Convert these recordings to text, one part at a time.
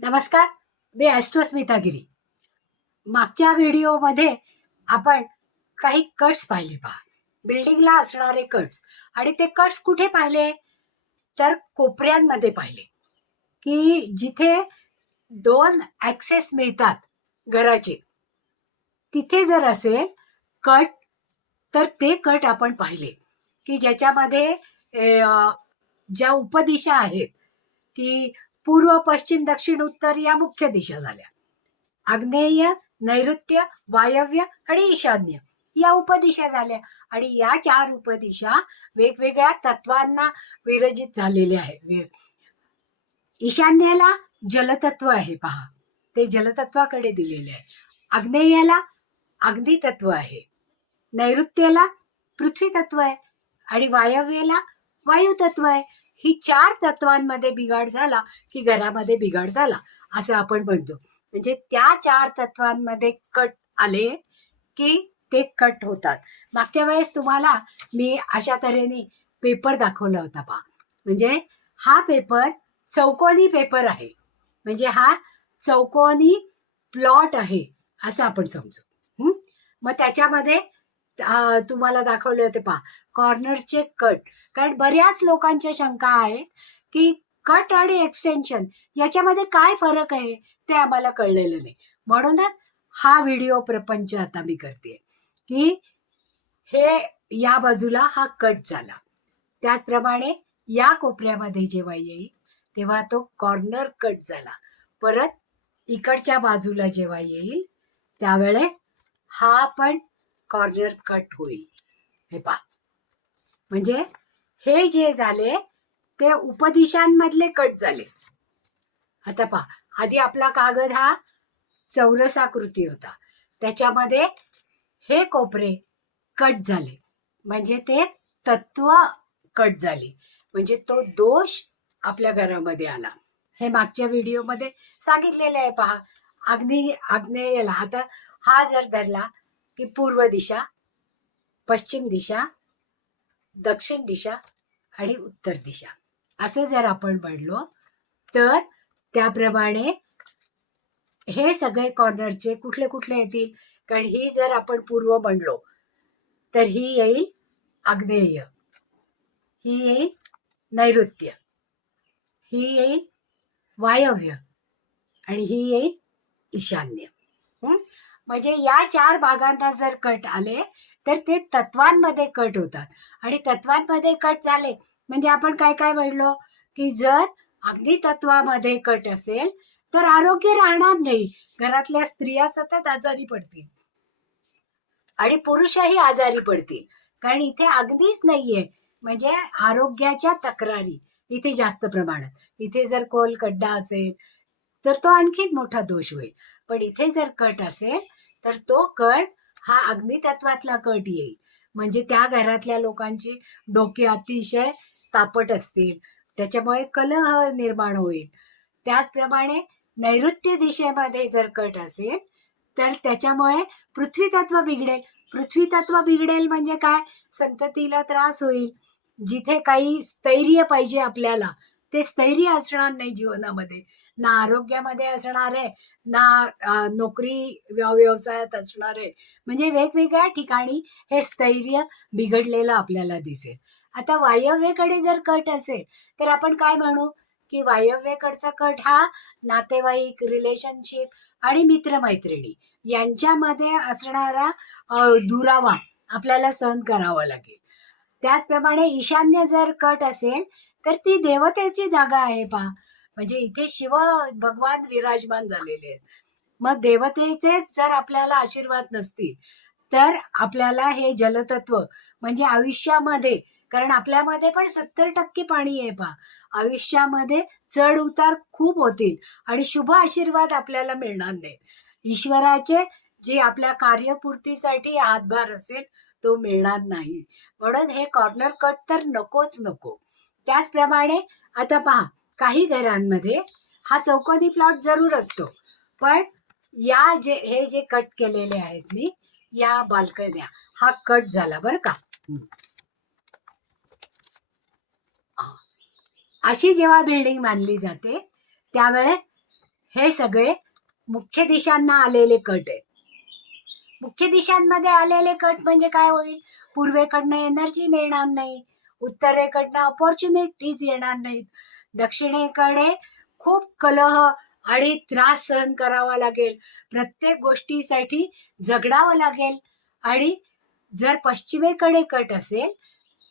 नमस्कार मी ॲस्ट्रोस्मिता गिरी मागच्या व्हिडिओमध्ये आपण काही कट्स पाहिले पहा. बिल्डिंगला असणारे कट्स आणि ते कट्स कुठे पाहिले? तर कोपऱ्यांमध्ये पाहिले. की जिथे दोन ॲक्सेस मिळतात घराचे तिथे जर असेल कट तर ते कट आपण पाहिले. की ज्याच्यामध्ये ज्या उपदिशा आहेत की पूर्व पश्चिम दक्षिण उत्तर या मुख्य दिशा झाल्या. आग्नेय नैऋत्य वायव्य आणि ईशान्य या उपदिशा झाल्या आणि या चार उपदिशा वेगवेगळ्या तत्वांना विरजित झालेल्या आहेत. ईशान्येला जलतत्व आहे पहा. ते जलतत्वाकडे दिलेले आहे. आग्नेयाला अग्नितत्व आहे. नैऋत्येला पृथ्वी तत्व आहे आणि वायव्येला वायुतत्व आहे. ही चार तत्वांमध्ये बिघाड झाला की घरामध्ये बिघाड झाला असं आपण म्हणतो. म्हणजे त्या चार तत्वांमध्ये कट आले की ते कट होतात. मागच्या वेळेस तुम्हाला मी अशा तऱ्हेने पेपर दाखवला होता पा म्हणजे हा पेपर चौकोनी पेपर आहे. म्हणजे हा चौकोनी प्लॉट आहे असं आपण समजू. मग त्याच्यामध्ये तुम्हाला दाखवले होते पहा. कॉर्नरचे कट कारण बऱ्याच लोकांच्या शंका आहेत की कट आणि एक्सटेन्शन याच्यामध्ये काय फरक आहे ते आम्हाला कळलेलं नाही. म्हणूनच हा व्हिडिओ प्रपंच आता मी करते. की हे या बाजूला हा कट झाला. त्याचप्रमाणे या कोपऱ्यामध्ये जेव्हा येईल तेव्हा तो कॉर्नर कट झाला. परत इकडच्या बाजूला जेव्हा येईल त्यावेळेस हा पण कॉर्नर कट होईल. हे पहा. म्हणजे हे जे झाले ते उपदिशांमधले कट झाले. आता पहा. आधी आपला कागद हा चौरसाकृती होता. त्याच्यामध्ये हे कोपरे कट झाले. म्हणजे ते तत्व कट झाले. म्हणजे तो दोष आपल्या घरामध्ये आला. हे मागच्या व्हिडिओमध्ये सांगितलेले आहे पहा. अग्नि आग्नेयला. आता हा जर धरला की पूर्व दिशा पश्चिम दिशा दक्षिण दिशा आणि उत्तर दिशा. असं जर आपण म्हणलो तर त्याप्रमाणे हे सगळे कॉर्नरचे कुठले कुठले येतील? कारण ही जर आपण पूर्व म्हणलो तर ही येईल आग्नेय ही येईल नैऋत्य ही येईल वायव्य आणि ही येईल ईशान्य. म्हणजे या चार भागांना जर कट आले तर ते तत्वांमध्ये कट होतात. आणि तत्वांमध्ये कट झाले म्हणजे आपण काय काय म्हणलो? की जर अग्नी तत्वामध्ये कट असेल तर आरोग्य राहणार नाही. घरातल्या स्त्रिया सतत आजारी पडतील. आणि पुरुषही आजारी पडतील. कारण इथे अगदीच नाहीये. म्हणजे आरोग्याच्या तक्रारी इथे जास्त प्रमाणात. इथे जर कोल खड्डा असेल तर तो आणखीन मोठा दोष होईल. पण इथे जर कट असेल तर तो कट हा अग्नितत्वातला कट येईल. म्हणजे त्या घरातल्या लोकांची डोके अतिशय तापट असतील. त्याच्यामुळे कलह निर्माण होईल. त्याचप्रमाणे नैऋत्य दिशेमध्ये जर कट असेल तर त्याच्यामुळे पृथ्वी तत्व बिघडेल. पृथ्वी तत्व बिघडेल म्हणजे काय? संततीला त्रास होईल. जिथे काही स्थैर्य पाहिजे आपल्याला ते स्थैर्य असणार नाही जीवनामध्ये. ना आरोग्यामध्ये असणार आहे ना नोकरी व्यवसायात असणार आहे. म्हणजे वेगवेगळ्या ठिकाणी हे स्थैर्य बिघडलेलं आपल्याला दिसेल. आता वायव्येकडे जर कट असेल तर आपण काय म्हणू? की वायव्येकडचा कट हा नातेवाईक रिलेशनशिप आणि मित्रमैत्रिणी यांच्यामध्ये असणारा दुरावा आपल्याला सहन करावा लागेल. त्याचप्रमाणे ईशान्य जर कट असेल तर ती देवतेची जागा आहे पहा. म्हणजे इथे शिव भगवान विराजमान झालेले आहेत. मग देवतेचेच जर आपल्याला आशीर्वाद नसतील तर आपल्याला हे जलतत्व म्हणजे आयुष्यामध्ये कारण आपल्यामध्ये पण सत्तर टक्के पाणी आहे पहा. आयुष्यामध्ये चढ उतार खूप होतील आणि शुभ आशीर्वाद आपल्याला मिळणार नाही ईश्वराचे जे आपल्या कार्यपूर्तीसाठी हातभार असेल तो मिळणार नाही. म्हणून हे कॉर्नर कट तर नकोच नको. त्याचप्रमाणे आता पहा काही घरांमध्ये हा चौकोनी प्लॉट जरूर असतो. पण या जे हे जे कट केलेले आहेत मी या बाल्कन्या हा कट झाला बरं का. अशी जेव्हा बिल्डिंग बांधली जाते त्यावेळेस हे सगळे मुख्य दिशांना आलेले कट आहेत. मुख्य दिशांमध्ये आलेले कट म्हणजे काय होईल? पूर्वेकडनं एनर्जी मिळणार नाही. उत्तरेकडनं अपॉर्च्युनिटीज येणार नाहीत. दक्षिणेकडे खूप कलह आणि त्रास सहन करावा लागेल. प्रत्येक गोष्टीसाठी झगडावं लागेल. आणि जर पश्चिमेकडे कट असेल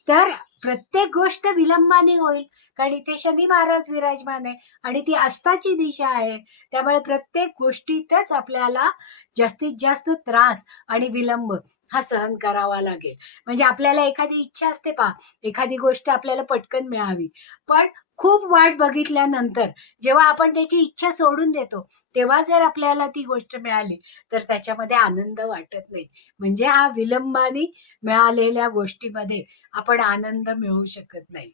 तर प्रत्येक गोष्ट विलंबाने होईल. कारण इथे शनी महाराज विराजमान आहे आणि ती अस्ताची दिशा आहे. त्यामुळे प्रत्येक गोष्टीतच आपल्याला जास्तीत जास्त त्रास आणि विलंब हा सहन करावा लागेल. म्हणजे आपल्याला एखादी इच्छा असते पा एखादी गोष्ट आपल्याला पटकन मिळावी. पण खूप वाट बघितल्यानंतर जेव्हा आपण त्याची इच्छा सोडून देतो तेव्हा जर आपल्याला ती गोष्ट मिळाली तर त्याच्यामध्ये आनंद वाटत नाही. म्हणजे हा विलंबाने मिळालेल्या गोष्टीमध्ये आपण आनंद मिळवू शकत नाही.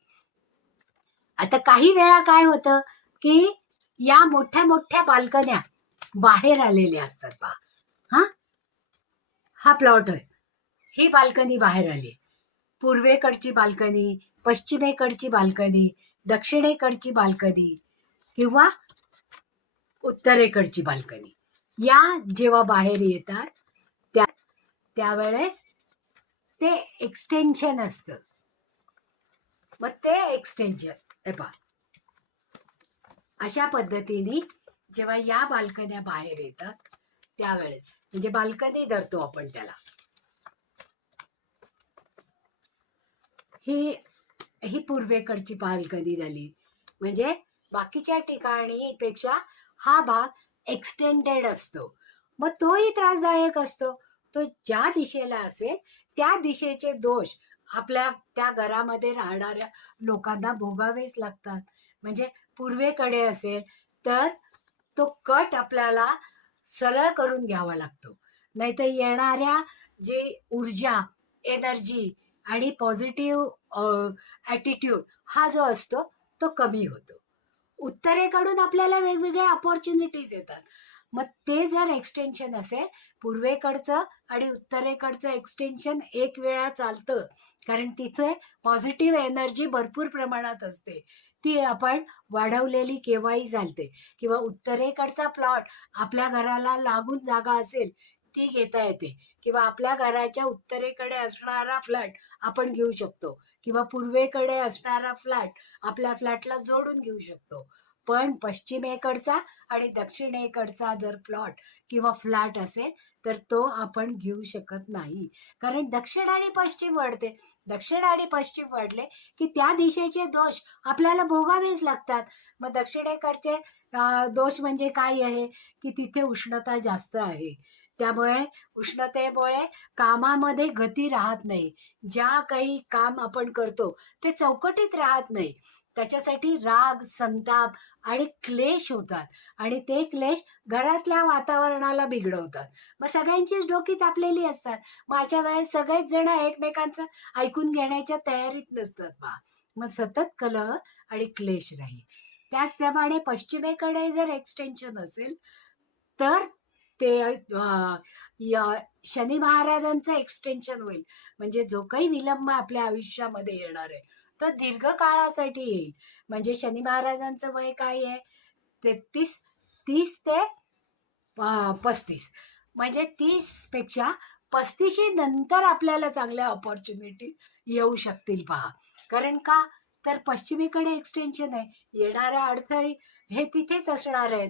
आता काही वेळा काय होतं की या मोठ्या मोठ्या बाल्कन्या बाहेर आलेल्या असतात पा हा? हा प्लॉट आहे. ही बाल्कनी बाहेर आली. पूर्वेकडची बाल्कनी पश्चिमेकडची बाल्कनी दक्षिणेकडची बाल्कनी किंवा उत्तरेकडची बाल्कनी. या जेव्हा बाहेर येतात त्या त्यावेळेस ते एक्सटेन्शन असतं. मग ते एक्सटेन्शन हे पहा. अशा पद्धतीने जेव्हा या बाल्कन्या बाहेर येतात त्यावेळेस म्हणजे बाल्कनी धरतो आपण त्याला. ही ही पूर्वेकडची बाल्कनी झाली? म्हणजे बाकीच्या ठिकाणी पेक्षा हा भाग एक्सटेंडेड असतो. मग तोही त्रासदायक असतो. तो ज्या दिशेला असेल त्या दिशेचे दोष आपल्या त्या घरामध्ये राहणाऱ्या लोकांना भोगावेच लागतात. म्हणजे पूर्वेकडे असेल तर तो कट आपल्याला सरळ करून घ्यावा लागतो. नाहीतर येणाऱ्या जे ऊर्जा एनर्जी आणि पॉझिटिव्ह ॲटिट्यूड हा जो असतो तो कमी होतो. उत्तरेकडून आपल्याला वेगवेगळ्या अपॉर्च्युनिटीज येतात. मग ते जर एक्सटेन्शन असेल पूर्वेकडचं आणि उत्तरेकडचं एक्सटेन्शन एक वेळा चालतं. कारण तिथे पॉझिटिव्ह एनर्जी भरपूर प्रमाणात असते. ती आपण वाढवलेली केव्हाही चालते. किंवा उत्तरेकडचा प्लॉट आपल्या घराला लागून जागा असेल ती घेता येते. किंवा आपल्या घराच्या उत्तरेकडे असणारा फ्लॅट आपण घेऊ शकतो. किंवा पूर्वेकडे असणारा फ्लॅट आपल्या फ्लॅटला जोडून घेऊ शकतो. पण पश्चिमेकडचा आणि दक्षिणेकडचा जर प्लॉट किंवा फ्लॅट असेल तर तो आपण घेऊ शकत नाही. कारण दक्षिण आणि पश्चिम वाढते. दक्षिण आणि पश्चिम वाढले की त्या दिशेचे दोष आपल्याला भोगावेच लागतात. मग दक्षिणेकडचे दोष म्हणजे काय आहे? की तिथे उष्णता जास्त आहे. त्यामुळे उष्णतेमुळे कामामध्ये गती राहत नाही. ज्या काही काम आपण करतो ते चौकटीत राहत नाही. त्याच्यासाठी राग संताप आणि क्लेश होतात. आणि ते क्लेश घरातल्या वातावरणाला बिघडवतात. मग सगळ्यांचीच डोकी तापलेली असतात. मग अशा वेळेस सगळेच जण एकमेकांचं ऐकून घेण्याच्या तयारीत नसतात बा. मग सतत कलह आणि क्लेश राहील. त्याचप्रमाणे पश्चिमेकडे जर एक्सटेन्शन असेल तर ते या- शनी महाराजांचं एक्सटेन्शन होईल. म्हणजे जो काही विलंब आपल्या आयुष्यामध्ये येणार आहे तो दीर्घ काळासाठी येईल. म्हणजे शनी महाराजांचं वय काय आहे? तेहतीस तीस ते पस्तीस. म्हणजे तीसपेक्षा पस्तीशी नंतर आपल्याला चांगल्या ऑपॉर्च्युनिटी येऊ शकतील पहा. कारण का? तर पश्चिमेकडे एक्सटेन्शन आहे. येणाऱ्या अडथळे हे तिथेच असणार आहेत.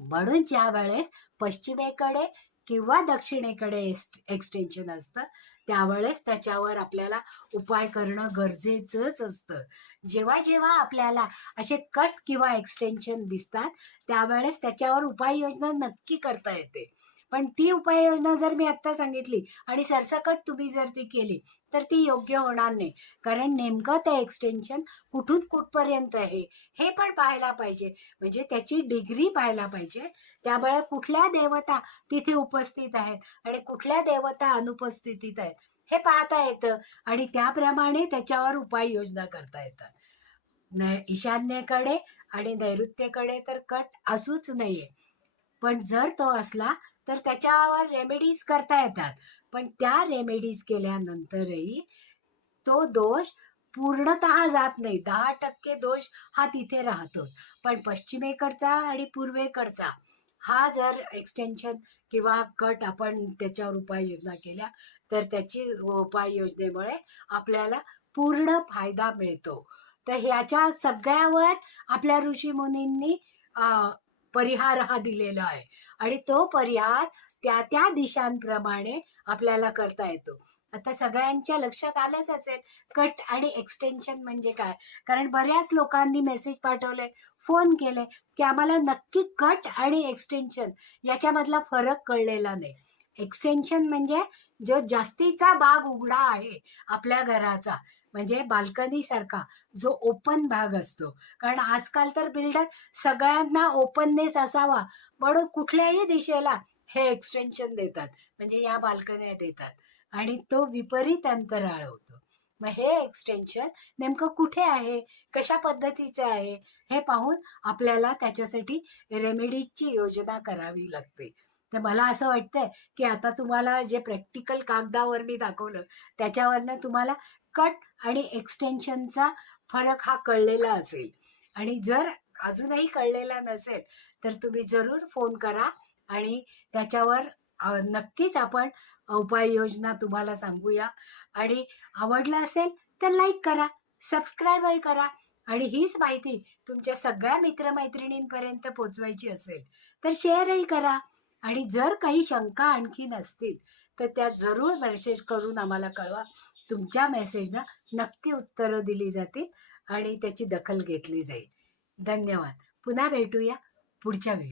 म्हणून ज्या वेळेस पश्चिमेकडे किंवा दक्षिणेकडे एक्सटेन्शन असतं त्यावेळेस त्याच्यावर आपल्याला उपाय करणं गरजेचंच असतं. जेव्हा जेव्हा आपल्याला असे कट किंवा एक्सटेन्शन दिसतात त्यावेळेस त्याच्यावर उपाययोजना नक्की करता येते. पण ती उपाययोजना जर मी आत्ता सांगितली आणि सरसकट तुम्ही जर ती केली तर ती योग्य होणार नाही. कारण नेमकं ते एक्सटेन्शन कुठून कुठपर्यंत आहे हे पण पाहायला पाहिजे. म्हणजे त्याची डिग्री पाहायला पाहिजे. त्यामुळे कुठल्या देवता तिथे उपस्थित आहेत आणि कुठल्या देवता अनुपस्थितीत आहेत हे पाहता येतं आणि त्याप्रमाणे त्याच्यावर उपाययोजना करता येतात. न ईशान्येकडे आणि नैऋत्येकडे तर कट असूच नाहीये. पण जर तो असला तर त्याच्यावर रेमेडीज करता येतात. पण त्या रेमेडीज केल्यानंतरही तो दोष पूर्णतः जात नाही. दहा टक्के दोष हा तिथे राहतो. पण पश्चिमेकडचा आणि पूर्वेकडचा हा जर एक्सटेन्शन किंवा कट आपण त्याच्यावर उपाययोजना केल्या तर त्याची उपाययोजनेमुळे आपल्याला पूर्ण फायदा मिळतो. तर ह्याच्या सगळ्यावर आपल्या ऋषीमुनींनी परिहार हा दिलेला आहे. आणि तो परिहार त्या त्या दिशांप्रमाणे आपल्याला करता येतो. आता सगळ्यांच्या लक्षात आलंच असेल कट आणि एक्सटेन्शन म्हणजे काय? कारण बऱ्याच लोकांनी मेसेज पाठवले फोन केले की आम्हाला नक्की कट आणि एक्सटेन्शन याच्यामधला फरक कळलेला नाही. एक्सटेन्शन म्हणजे जो जास्तीचा भाग उघडा आहे आपल्या घराचा. म्हणजे बाल्कनी सारखा जो ओपन भाग असतो. कारण आजकाल तर बिल्डर सगळ्यांना ओपननेस असावा म्हणून कुठल्याही दिशेला हे एक्सटेन्शन देतात. म्हणजे या बाल्कन्या देतात. आणि तो विपरीत अंतराळ होतो. मग हे एक्सटेन्शन नेमकं कुठे आहे? कशा पद्धतीचे आहे? हे पाहून आपल्याला त्याच्यासाठी रेमेडीजची योजना करावी लागते. तर मला असं वाटतंय की आता तुम्हाला जे प्रॅक्टिकल कागदावर मी दाखवलं त्याच्यावरनं तुम्हाला कट आणि एक्सटेन्शनचा फरक हा कळलेला असेल. आणि जर अजूनही कळलेला नसेल तर तुम्ही जरूर फोन करा आणि त्याच्यावर नक्कीच आपण उपाययोजना तुम्हाला सांगूया. आणि आवडलं असेल तर लाईक करा सबस्क्राईबही करा आणि हीच माहिती तुमच्या सगळ्या मित्रमैत्रिणींपर्यंत पोचवायची असेल तर शेअरही करा. आणि जर काही शंका आणखीन असतील तर त्या जरूर मेसेज करून आम्हाला कळवा. तुमच्या मेसेजला नक्की उत्तरं दिली जातील आणि त्याची दखल घेतली जाईल. धन्यवाद. पुन्हा भेटूया पुढच्या वेळी